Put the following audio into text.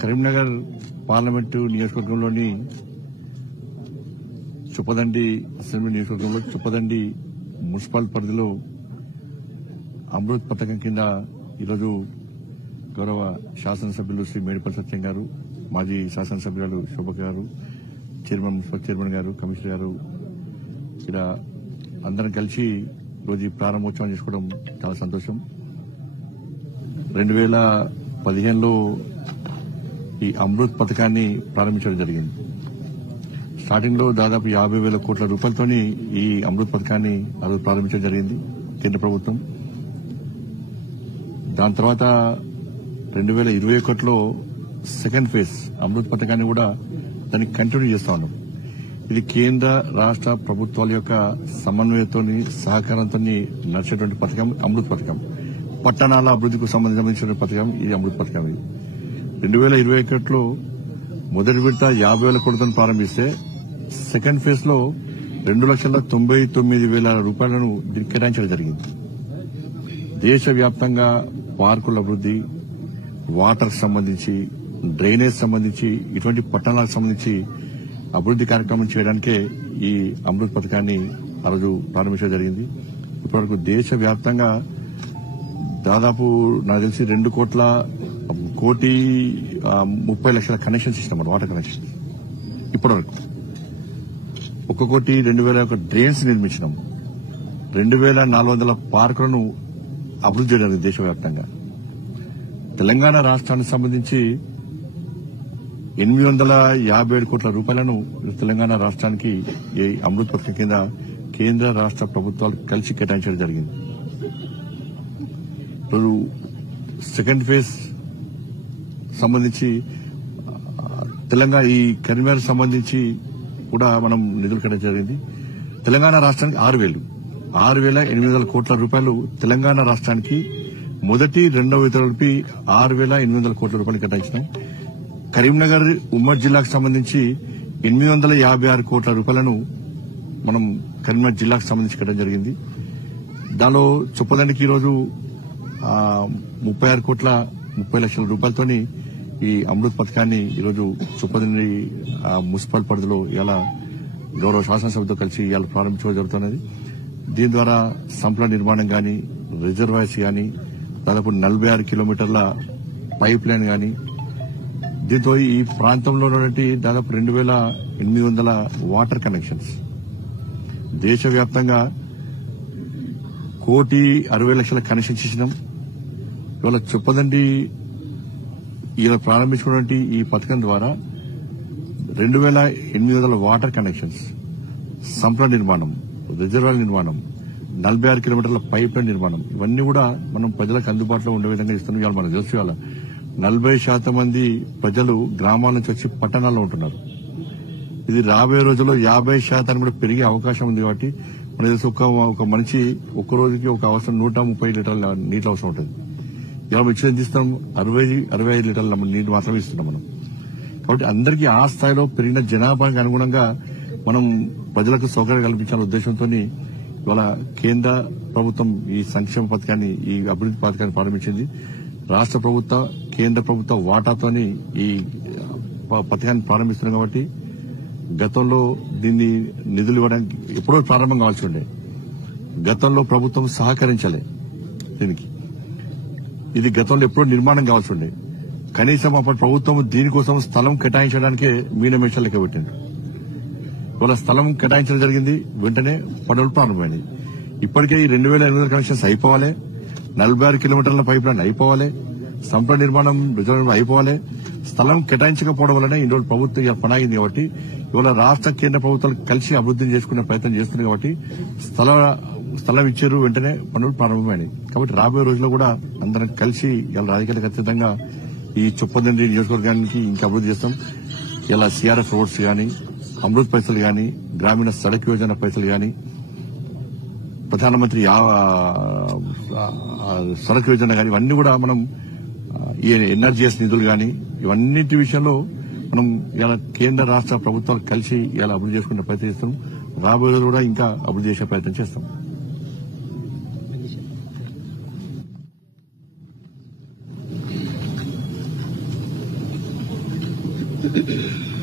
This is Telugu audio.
కరీంనగర్ పార్లమెంటు నియోజకవర్గంలోని చుప్పదండి అసెంబ్లీ నియోజకవర్గంలో చుప్పదండి మున్సిపల్ పరిధిలో అమృత్ పథకం కింద ఈరోజు గౌరవ శాసనసభ్యులు శ్రీ మేడిపల్లి సత్యం గారు, మాజీ శాసనసభ్యులు శోభ గారు, మున్సిపల్ చైర్మన్ గారు, కమిషనర్ గారు ఇక్కడ అందరం కలిసి రోజు ఈ ప్రారంభోత్సవం చేసుకోవడం చాలా సంతోషం. 2015లో ఈ అమృత్ పథకాన్ని ప్రారంభించడం జరిగింది. స్టార్టింగ్ లో దాదాపు 50,000 కోట్ల రూపాయలతోని ఈ అమృత్ పథకాన్ని ఆ రోజు ప్రారంభించడం జరిగింది కేంద్ర ప్రభుత్వం. దాని తర్వాత 2021లో సెకండ్ ఫేజ్ అమృత్ పథకాన్ని కూడా దాన్ని కంటిన్యూ చేస్తా ఉన్నాం. ఇది కేంద్ర రాష్ట్ర ప్రభుత్వాల యొక్క సమన్వయంతో సహకారంతో నడిచేటువంటి పథకం అమృత్ పథకం. పట్టణాల అభివృద్ధికి సంబంధించిన పథకం ఇది అమృత్ పథకం. ఇది 2021లో మొదటి విడత 50,000 కోట్లతో ప్రారంభిస్తే సెకండ్ ఫేజ్ లో 2,99,000 రూపాయలను దీనికి కేటాయించడం జరిగింది. దేశవ్యాప్తంగా పార్కుల అభివృద్ది, వాటర్ సంబంధించి, డ్రైనేజ్ సంబంధించి, ఇటువంటి పట్టణాలకు సంబంధించి అభివృద్ది కార్యక్రమం చేయడానికే ఈ అమృత్ పథకాన్ని ఆ రోజు ప్రారంభించడం జరిగింది. ఇప్పటివరకు దేశవ్యాప్తంగా దాదాపు నాకు తెలిసి 2,30,00,000 కనెక్షన్స్ ఇచ్చినాం, వాటర్ కనెక్షన్. ఇప్పటివరకు 1,02,000 డ్రైన్స్ నిర్మించినాం. 2,400 పార్కులను అభివృద్ది చేయడం దేశవ్యాప్తంగా. తెలంగాణ రాష్ట్రానికి సంబంధించి 857 కోట్ల రూపాయలను తెలంగాణ రాష్ట్రానికి ఈ అమృత్ పథకం కింద కేంద్ర రాష్ట్ర ప్రభుత్వాలు కలిసి కేటాయించడం జరిగింది. ఇప్పుడు సెకండ్ ఫేజ్ సంబంధించి తెలంగాణ ఈ కరీంనగర్ సంబంధించి కూడా మనం నిధులు కేటాయించడం జరిగింది. తెలంగాణ రాష్ట్రానికి 6,800 కోట్ల రూపాయలు తెలంగాణ రాష్ట్రానికి మొదటి రెండవ విడత కలిపి 6,800 కోట్ల రూపాయలు కేటాయించినాం. కరీంనగర్ ఉమ్మడి జిల్లాకు సంబంధించి 856 కోట్ల రూపాయలను మనం కరీంనగర్ జిల్లాకు సంబంధించి కేటాయించడం జరిగింది. దానిలో చుప్పదండికి ఈరోజు 36,30,00,000 రూపాయలతోని ఈ అమృత్ పథకాన్ని ఈరోజు చుప్పదండి మున్సిపల్ పరిధిలో ఇలా గౌరవ శాసనసభతో కలిసి ఇవాళ ప్రారంభించడం జరుగుతున్నది. దీని ద్వారా సంప్ల నిర్మాణం గాని, రిజర్వాయర్స్ గాని, దాదాపు 46 కిలోమీటర్ల పైప్ లైన్ గాని, దీంతో ఈ ప్రాంతంలో ఉన్నటువంటి దాదాపు 2,800 వాటర్ కనెక్షన్స్ దేశవ్యాప్తంగా 1,60,00,000 కనెక్షన్స్ ఇచ్చినాం. ఇవాళ చుప్పదండి ఇలా ప్రారంభించుకున్నటువంటి ఈ పథకం ద్వారా 2,800 వాటర్ కనెక్షన్స్, సంప్ల నిర్మాణం, రిజర్వాయర్ నిర్మాణం, 46 కిలోమీటర్ల పైప్ లైన్ నిర్మాణం, ఇవన్నీ కూడా మనం ప్రజలకు అందుబాటులో ఉండే విధంగా ఇస్తున్నాం. ఇవాళ మనకు తెలుసు, ఇవాళ 40% మంది ప్రజలు గ్రామాల నుంచి వచ్చి పట్టణాల్లో ఉంటున్నారు. ఇది రాబోయే రోజుల్లో 50% కూడా పెరిగే అవకాశం ఉంది. కాబట్టి మనకు తెలుసు, ఒక మనిషి ఒక్క రోజుకి ఒక అవసరం 130 లీటర్ల నీటి అవసరం ఉంటుంది. ఇలా ఇచ్చేది ఇస్తాం 65 లీటర్ల నీరు మాత్రమే ఇస్తున్నాం మనం. కాబట్టి అందరికీ ఆ స్థాయిలో పెరిగిన జనాభాకి అనుగుణంగా మనం ప్రజలకు సౌకర్యం కల్పించాలనే ఉద్దేశంతో ఇవాళ కేంద్ర ప్రభుత్వం ఈ సంక్షేమ పథకాన్ని, ఈ అభివృద్ది పథకాన్ని ప్రారంభించింది. రాష్ట్ర ప్రభుత్వ, కేంద్ర ప్రభుత్వ వాటాతోని ఈ పథకాన్ని ప్రారంభిస్తున్నాం. కాబట్టి గతంలో దీన్ని నిధులు ఇవ్వడానికి ఎప్పుడో ప్రారంభం కావాల్సి ఉండే. గతంలో ప్రభుత్వం సహకరించలే దీనికి. ఇది గతంలో ఎప్పుడో నిర్మాణం కావాల్సి ఉండే. కనీసం అప్పటి ప్రభుత్వం దీనికోసం స్థలం కేటాయించడానికే మీనమేషాలు లెక్క పెట్టింది. ఇవాళ స్థలం కేటాయించడం జరిగింది, వెంటనే పనులు ప్రారంభమైంది. ఇప్పటికే ఈ 2,800 కనెక్షన్స్ అయిపోవాలి, 46 కిలోమీటర్ల పైప్ లైన్ అయిపోవాలి, సంప్ల నిర్మాణం, రిజర్వ్ అయిపోవాలి. స్థలం కేటాయించకపోవడం వల్లనే ఇన్ని రోజులు ప్రభుత్వం పనాగింది. కాబట్టి ఇవాళ రాష్ట్ర కేంద్ర ప్రభుత్వాలు కలిసి అభివృద్ధిని చేసుకునే ప్రయత్నం చేస్తుంది. కాబట్టి స్థలం ఇచ్చారు, వెంటనే పనులు ప్రారంభమైనాయి. కాబట్టి రాబోయే రోజుల్లో కూడా అందరం కలిసి ఇలా రాజకీయాలకు ఖచ్చితంగా ఈ చుప్పదండి నియోజకవర్గానికి ఇంకా అభివృద్ది చేస్తాం. ఇలా సిఆర్ఎఫ్ రోడ్స్ గాని, అమృత్ పైసలు గాని, గ్రామీణ సడక్ యోజన పైసలు గాని, ప్రధానమంత్రి సడక్ యోజన గాని, ఇవన్నీ కూడా మనం ఈ ఎన్ఆర్జీఎస్ నిధులు గాని, ఇవన్నిటి విషయంలో మనం ఇలా కేంద్ర రాష్ట్ర ప్రభుత్వాలు కలిసి ఇలా అభివృద్ది చేసుకునే ప్రయత్నం చేస్తాం. రాబోయే రోజులు కూడా ఇంకా అభివృద్ది చేసే ప్రయత్నం చేస్తాం. చేస్తున్నాం.